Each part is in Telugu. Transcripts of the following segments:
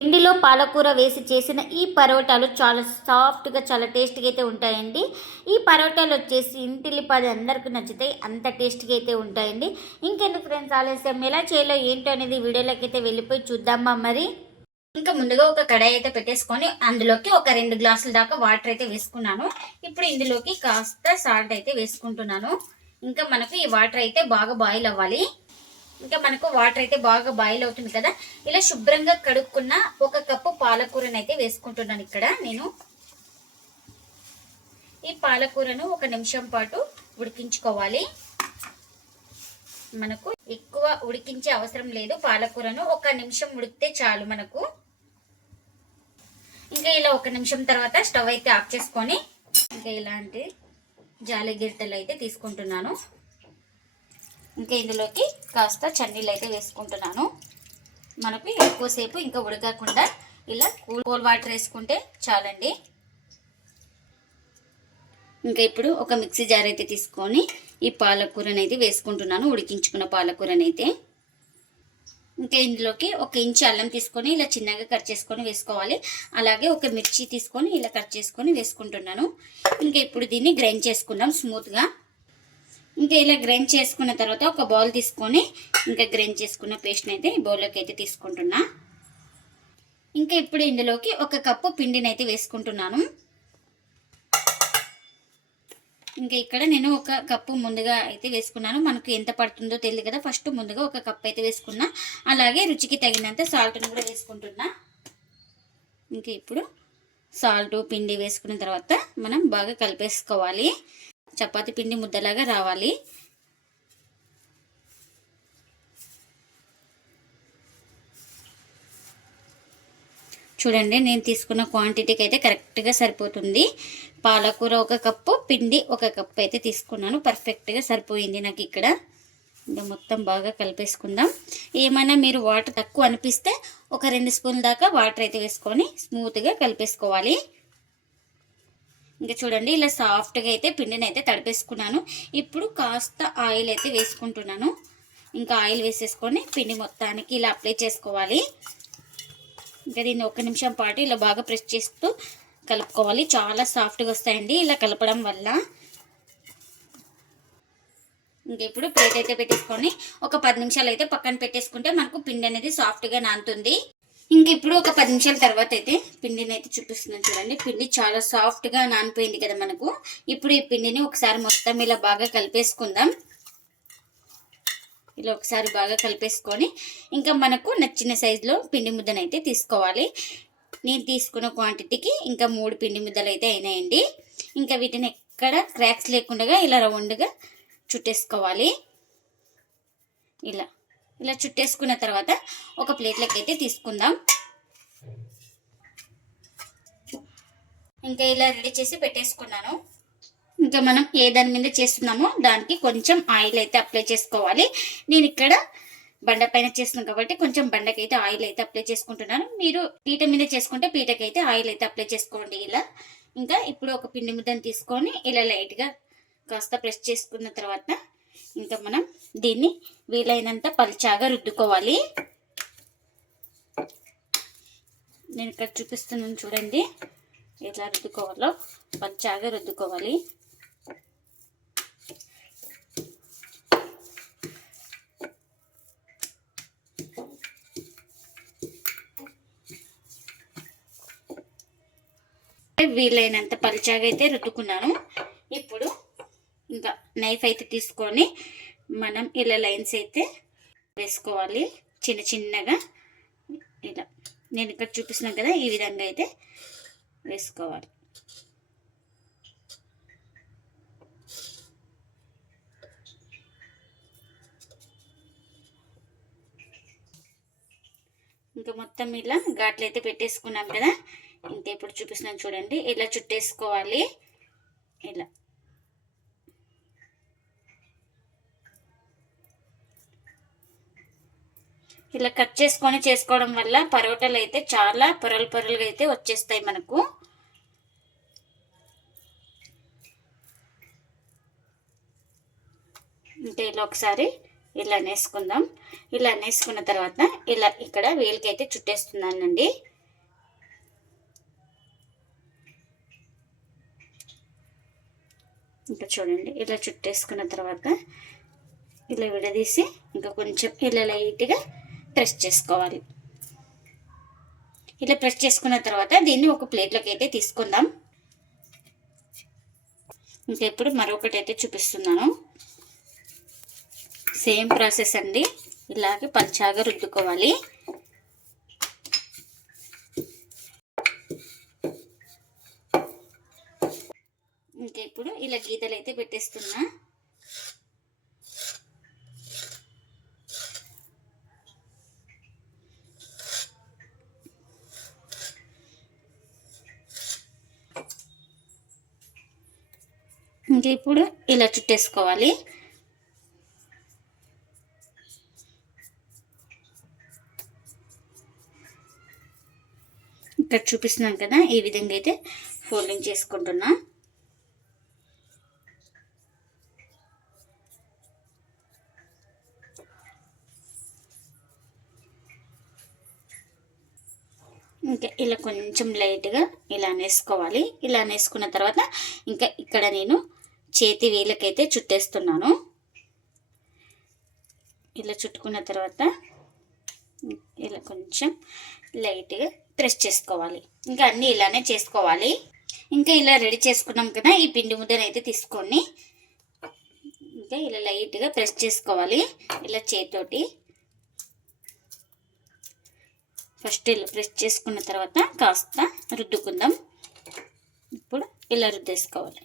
పిండిలో పాలకూర వేసి చేసిన ఈ పరోటాలు చాలా సాఫ్ట్గా చాలా టేస్ట్గా అయితే ఉంటాయండి. ఈ పరోటాలు వచ్చేసి ఇంటిల్లిపాది అందరికీ నచ్చుతాయి. అంత టేస్ట్గా అయితే ఉంటాయండి. ఇంకెందుకు ఫ్రెండ్స్ ఆలస్యం? ఎలా చేయాలో ఏంటో అనేది వీడియోలోకి అయితే వెళ్ళిపోయి చూద్దామా మరి? ఇంకా ముందుగా ఒక కడాయి అయితే పెట్టేసుకొని అందులోకి ఒక రెండు గ్లాసుల దాకా వాటర్ అయితే వేసుకున్నాను. ఇప్పుడు ఇందులోకి కాస్త సాల్ట్ అయితే వేసుకుంటున్నాను. ఇంకా మనకు ఈ వాటర్ అయితే బాగా బాయిల్ అవ్వాలి. ఇంకా మనకు వాటర్ అయితే బాగా బాయిల్ అవుతుంది కదా. ఇలా శుభ్రంగా కడుక్కున్న ఒక కప్పు పాలకూరను అయితే వేసుకుంటున్నాను ఇక్కడ నేను. ఈ పాలకూరను ఒక నిమిషం పాటు ఉడికించుకోవాలి. మనకు ఎక్కువ ఉడికించే అవసరం లేదు. పాలకూరను ఒక నిమిషం ఉడికితే చాలు మనకు. ఇంకా ఇలా ఒక నిమిషం తర్వాత స్టవ్ అయితే ఆఫ్ చేసుకొని ఇంకా ఇలాంటి జాలి గిరిటలు అయితే తీసుకుంటున్నాను. ఇంకా ఇందులోకి కాస్త చన్నీళ్ళు అయితే వేసుకుంటున్నాను. మనకి ఎక్కువసేపు ఇంకా ఉడకకుండా ఇలా కూల్ కూల్ వాటర్ వేసుకుంటే చాలండి. ఇంకా ఇప్పుడు ఒక మిక్సీ జార్ అయితే తీసుకొని ఈ పాలకూరని అయితే వేసుకుంటున్నాను ఉడికించుకున్న పాలకూరని అయితే ఇంకా ఇందులోకి ఒక ఇంచు అల్లం తీసుకొని ఇలా చిన్నగా కట్ చేసుకొని వేసుకోవాలి. అలాగే ఒక మిర్చి తీసుకొని ఇలా కట్ చేసుకొని వేసుకుంటున్నాను. ఇంకా ఇప్పుడు దీన్ని గ్రైండ్ చేసుకుందాం స్మూత్గా. ఇంకా ఇలా గ్రైండ్ చేసుకున్న తర్వాత ఒక బౌల్ తీసుకొని ఇంకా గ్రైండ్ చేసుకున్న పేస్ట్ని అయితే ఈ బౌల్లోకి అయితే తీసుకుంటున్నా. ఇంకా ఇప్పుడు ఇందులోకి ఒక కప్పు పిండిని అయితే వేసుకుంటున్నాను. ఇంకా ఇక్కడ నేను ఒక కప్పు ముందుగా అయితే వేసుకున్నాను. మనకు ఎంత పడుతుందో తెలియదు కదా. ఫస్ట్ ముందుగా ఒక కప్పు అయితే వేసుకున్నా. అలాగే రుచికి తగినంత సాల్ట్ని కూడా వేసుకుంటున్నా. ఇంకా ఇప్పుడు సాల్ట్ పిండి వేసుకున్న తర్వాత మనం బాగా కలిపేసుకోవాలి. చపాతి పిండి ముద్దలాగా రావాలి. చూడండి నేను తీసుకున్న క్వాంటిటీకి అయితే కరెక్ట్గా సరిపోతుంది. పాలకూర ఒక కప్పు పిండి ఒక కప్పు అయితే తీసుకున్నాను. పర్ఫెక్ట్గా సరిపోయింది నాకు ఇక్కడ. ఇంకా మొత్తం బాగా కలిపేసుకుందాం. ఏమైనా మీరు వాటర్ తక్కువ అనిపిస్తే ఒక రెండు స్పూన్ల దాకా వాటర్ అయితే వేసుకొని స్మూత్గా కలిపేసుకోవాలి. ఇంకా చూడండి ఇలా సాఫ్ట్గా అయితే పిండిని అయితే తడిపేసుకున్నాను. ఇప్పుడు కాస్త ఆయిల్ అయితే వేసుకుంటున్నాను. ఇంకా ఆయిల్ వేసేసుకొని పిండి మొత్తానికి ఇలా అప్లై చేసుకోవాలి. ఇంకా దీన్ని ఒక నిమిషం పాటు ఇలా బాగా ప్రెస్ చేస్తూ కలుపుకోవాలి. చాలా సాఫ్ట్గా వస్తాయండి ఇలా కలపడం వల్ల. ఇంక ఇప్పుడు ప్లేట్ అయితే పెట్టేసుకొని ఒక పది నిమిషాలు అయితే పక్కన పెట్టేసుకుంటే మనకు పిండి అనేది సాఫ్ట్గా నానుతుంది. ఇంక ఇప్పుడు ఒక పది నిమిషాల తర్వాత అయితే పిండిని అయితే చూపిస్తున్నాను చూడండి. పిండి చాలా సాఫ్ట్గా నానిపోయింది కదా మనకు. ఇప్పుడు ఈ పిండిని ఒకసారి మొత్తం ఇలా బాగా కలిపేసుకుందాం. ఇలా ఒకసారి బాగా కలిపేసుకొని ఇంకా మనకు నచ్చిన సైజులో పిండి అయితే తీసుకోవాలి. నేను తీసుకున్న క్వాంటిటీకి ఇంకా మూడు పిండి ముద్దలు అయితే అయినాయండి. ఇంకా వీటిని ఎక్కడ క్రాక్స్ లేకుండా ఇలా రౌండ్గా చుట్టేసుకోవాలి. ఇలా. ఇలా చుట్టేసుకున్న తర్వాత ఒక ప్లేట్లోకి అయితే తీసుకుందాం. ఇంకా ఇలా రెడీ చేసి పెట్టేసుకున్నాను. ఇంకా మనం ఏ దాని మీద చేస్తున్నామో దానికి కొంచెం ఆయిల్ అయితే అప్లై చేసుకోవాలి. నేను ఇక్కడ బండ పైన చేస్తున్నాను కాబట్టి కొంచెం బండకైతే ఆయిల్ అయితే అప్లై చేసుకుంటున్నాను. మీరు పీట మీద చేసుకుంటే పీటకైతే ఆయిల్ అయితే అప్లై చేసుకోండి ఇలా. ఇంకా ఇప్పుడు ఒక పిండి ముద్దను తీసుకొని ఇలా లైట్గా కాస్త ప్రెస్ చేసుకున్న తర్వాత ఇంకా మనం దీన్ని వీలైనంత పలుచాగా రుద్దుకోవాలి. నేను ఇక్కడ చూపిస్తున్నాను చూడండి. ఎలా రుద్దుకోవాలో పలుచాగా రుద్దుకోవాలి. వీలైనంత పలుచాగా అయితే రుద్దుకున్నాను. ఇప్పుడు ఇంకా నైఫ్ అయితే తీసుకొని మనం ఇలా లైన్స్ అయితే వేసుకోవాలి. చిన్న చిన్నగా. ఇలా. నేను ఇక్కడ చూపిస్తున్నాను కదా ఈ విధంగా అయితే వేసుకోవాలి. ఇంకా మొత్తం ఇలా ఘాట్లు అయితే పెట్టేసుకున్నాం కదా. ఇంకా ఇప్పుడు చూపిస్తున్నాను చూడండి. ఇలా చుట్టేసుకోవాలి. ఇలా. ఇలా కట్ చేసుకొని చేసుకోవడం వల్ల పరోటాలు అయితే చాలా పొరలు పొరలుగా అయితే వచ్చేస్తాయి మనకు. అంటే ఇలా ఒకసారి ఇలా నేసుకుందాం ఇలా నేసుకున్న తర్వాత ఇలా ఇక్కడ వేలికైతే చుట్టేస్తున్నానండి. ఇంకా చూడండి ఇలా చుట్టేసుకున్న తర్వాత ఇలా విడదీసి ఇంకా కొంచెం ఇలా లైట్గా ప్రెస్ చేసుకోవాలి. ఇలా ప్రెస్ చేసుకున్న తర్వాత దీన్ని ఒక ప్లేట్లోకి అయితే తీసుకుందాం. ఇంకా ఇప్పుడు మరొకటి అయితే చూపిస్తున్నాను. సేమ్ ప్రాసెస్ అండి. ఇలాగే పంచాగా రుద్దుకోవాలి. ఇంకా ఇప్పుడు ఇలా గీతలు అయితే పెట్టేస్తున్నా. ఇంకా ఇప్పుడు ఇలా చుట్టేసుకోవాలి. ఇక్కడ చూపిస్తున్నాను కదా ఈ విధంగా అయితే ఫోల్డింగ్ చేసుకుంటున్నా. ఇంకా ఇలా కొంచెం లైట్గా ఇలా నేసుకోవాలి ఇలా నేసుకున్న తర్వాత ఇంకా ఇక్కడ నేను చేతి వేలకైతే చుట్టేస్తున్నాను. ఇలా చుట్టుకున్న తర్వాత ఇలా కొంచెం లైట్గా ప్రెస్ చేసుకోవాలి. ఇంకా అన్నీ ఇలానే చేసుకోవాలి. ఇంకా ఇలా రెడీ చేసుకున్నాం కదా ఈ పిండి ముద్దను అయితే తీసుకొని ఇంకా ఇలా లైట్గా ప్రెస్ చేసుకోవాలి. ఇలా చేతితోటి ఫస్ట్ ఇలా ప్రెస్ చేసుకున్న తర్వాత కాస్త రుద్దుకుందాం. ఇప్పుడు ఇలా రుద్దేసుకోవాలి.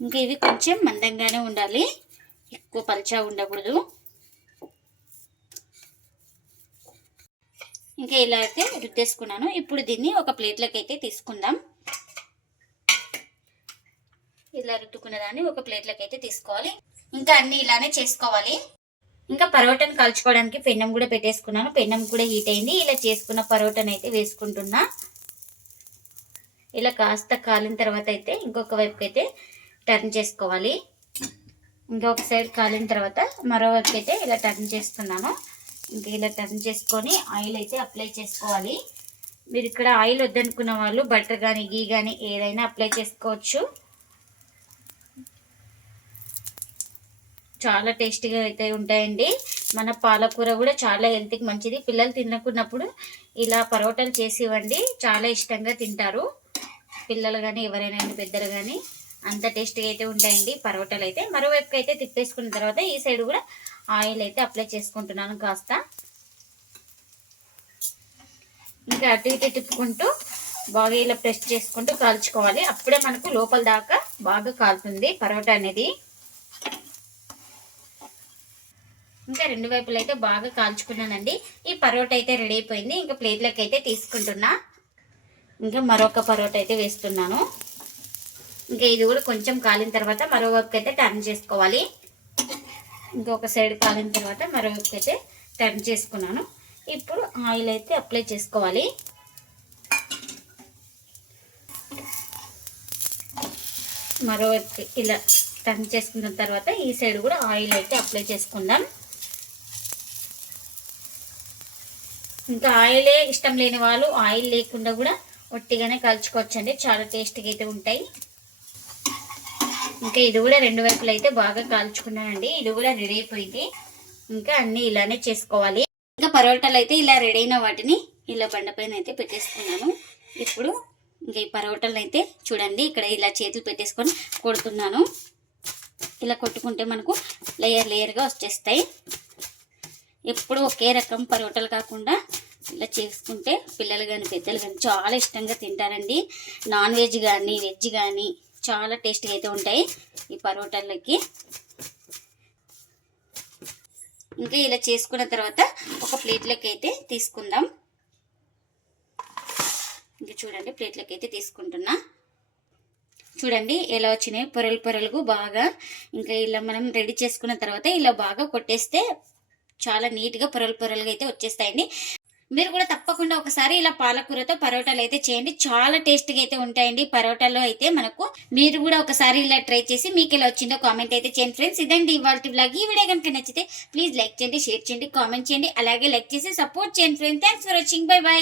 ఇంకా ఇవి కొంచెం మందంగానే ఉండాలి. ఎక్కువ పలుచా ఉండకూడదు. ఇంకా ఇలా అయితే రుద్దేసుకున్నాను. ఇప్పుడు దీన్ని ఒక ప్లేట్లోకి అయితే తీసుకుందాం. ఇలా రుద్దుకున్న దాన్ని ఒక ప్లేట్లోకి అయితే తీసుకోవాలి. ఇంకా అన్ని ఇలానే చేసుకోవాలి. ఇంకా పరోటాను కాల్చుకోవడానికి పెన్నం కూడా పెట్టేసుకున్నాను. పెన్నం కూడా హీట్ అయింది. ఇలా చేసుకున్న పరోటాను అయితే వేసుకుంటున్నా. ఇలా కాస్త కాలిన తర్వాత అయితే ఇంకొక వైపుకి అయితే టర్న్ చేసుకోవాలి. ఇంకొక సైడ్ కాలిన తర్వాత మరో అయితే ఇలా టర్న్ చేస్తున్నాను. ఇంకా ఇలా టర్న్ చేసుకొని ఆయిల్ అయితే అప్లై చేసుకోవాలి. మీరు ఇక్కడ ఆయిల్ వద్దనుకున్న వాళ్ళు బటర్ కానీ గీ కానీ ఏదైనా అప్లై చేసుకోవచ్చు. చాలా టేస్టీగా అయితే ఉంటాయండి. మన పాలకూర కూడా చాలా హెల్త్కి మంచిది. పిల్లలు తినకున్నప్పుడు ఇలా పరోటాలు చేసి ఇవ్వండి. చాలా ఇష్టంగా తింటారు. పిల్లలు కానీ ఎవరైనా పెద్దలు కానీ అంత టేస్ట్గా అయితే ఉంటాయండి. పరోటాలు అయితే. మరోవైపుకి అయితే తిప్పేసుకున్న తర్వాత ఈ సైడ్ కూడా ఆయిల్ అయితే అప్లై చేసుకుంటున్నాను కాస్త. ఇంకా అటు ఇటు తిప్పుకుంటూ బాగా ఇలా ప్రెస్ చేసుకుంటూ కాల్చుకోవాలి. అప్పుడే మనకు లోపల దాకా బాగా కాలుతుంది పరోటా అనేది. ఇంకా రెండు వైపులు అయితే బాగా కాల్చుకున్నానండి. ఈ పరోటా అయితే రెడీ అయిపోయింది. ఇంకా ప్లేట్లోకి అయితే తీసుకుంటున్నా. ఇంకా మరొక పరోటా అయితే వేస్తున్నాను. ఇంకా ఇది కూడా కొంచెం కాలిన తర్వాత మరోవైపుకి అయితే టర్న్ చేసుకోవాలి. ఇంకొక సైడ్ కాలిన తర్వాత మరోవైపుకి అయితే టర్న్ చేసుకున్నాను. ఇప్పుడు ఆయిల్ అయితే అప్లై చేసుకోవాలి. మరోవైపు ఇలా టర్న్ చేసుకున్న తర్వాత ఈ సైడ్ కూడా ఆయిల్ అయితే అప్లై చేసుకుందాం. ఇంకా ఆయిలే ఇష్టం లేని వాళ్ళు ఆయిల్ లేకుండా కూడా ఒట్టిగానే కలుచుకోవచ్చండి. చాలా టేస్ట్గా అయితే ఉంటాయి. ఇంకా ఇది కూడా రెండు వైపులు అయితే బాగా కాల్చుకున్నానండి. ఇది కూడా రెడీ అయిపోయింది. ఇంకా అన్నీ ఇలానే చేసుకోవాలి. ఇంకా పరోటాలు అయితే ఇలా రెడీ అయిన వాటిని ఇలా బండపైన అయితే పెట్టేసుకున్నాను. ఇప్పుడు ఇంకా ఈ పరోటాలను అయితే చూడండి ఇక్కడ ఇలా చేతులు పెట్టేసుకొని కొడుతున్నాను. ఇలా కొట్టుకుంటే మనకు లేయర్ లేయర్గా వచ్చేస్తాయి. ఎప్పుడు ఒకే రకం పరోటాలు కాకుండా ఇలా చేసుకుంటే పిల్లలు కానీ పెద్దలు కానీ చాలా ఇష్టంగా తింటారండి. నాన్ వెజ్ కానీ వెజ్ కానీ చాలా టేస్ట్గా అయితే ఉంటాయి ఈ పరోటాలకి. ఇంకా ఇలా చేసుకున్న తర్వాత ఒక ప్లేట్లోకి అయితే తీసుకుందాం. ఇంకా చూడండి ప్లేట్లోకి అయితే తీసుకుంటున్నా. చూడండి ఎలా వచ్చినాయి? పొరలు పొరలుగు బాగా ఇంకా ఇలా మనం రెడీ చేసుకున్న తర్వాత ఇలా బాగా కొట్టేస్తే చాలా నీట్గా పొరలు పొరలుగా అయితే వచ్చేస్తాయండి. మీరు కూడా తప్పకుండా ఒకసారి ఇలా పాలకూరతో పరోటాలు అయితే చేయండి. చాలా టేస్ట్గా అయితే ఉంటాయండి పరోటాలో అయితే మనకు. మీరు కూడా ఒకసారి ఇలా ట్రై చేసి మీకు ఎలా వచ్చిందో కామెంట్ అయితే చేయండి ఫ్రెండ్స్. ఇదండి ఇవాళ బ్లాగ్ ఈ వీడియో కనుక నచ్చితే ప్లీజ్ లైక్ చేయండి షేర్ చేయండి కామెంట్ చేయండి. అలాగే లైక్ చేసి సపోర్ట్ చేయండి friends. Thanks for watching. Bye bye.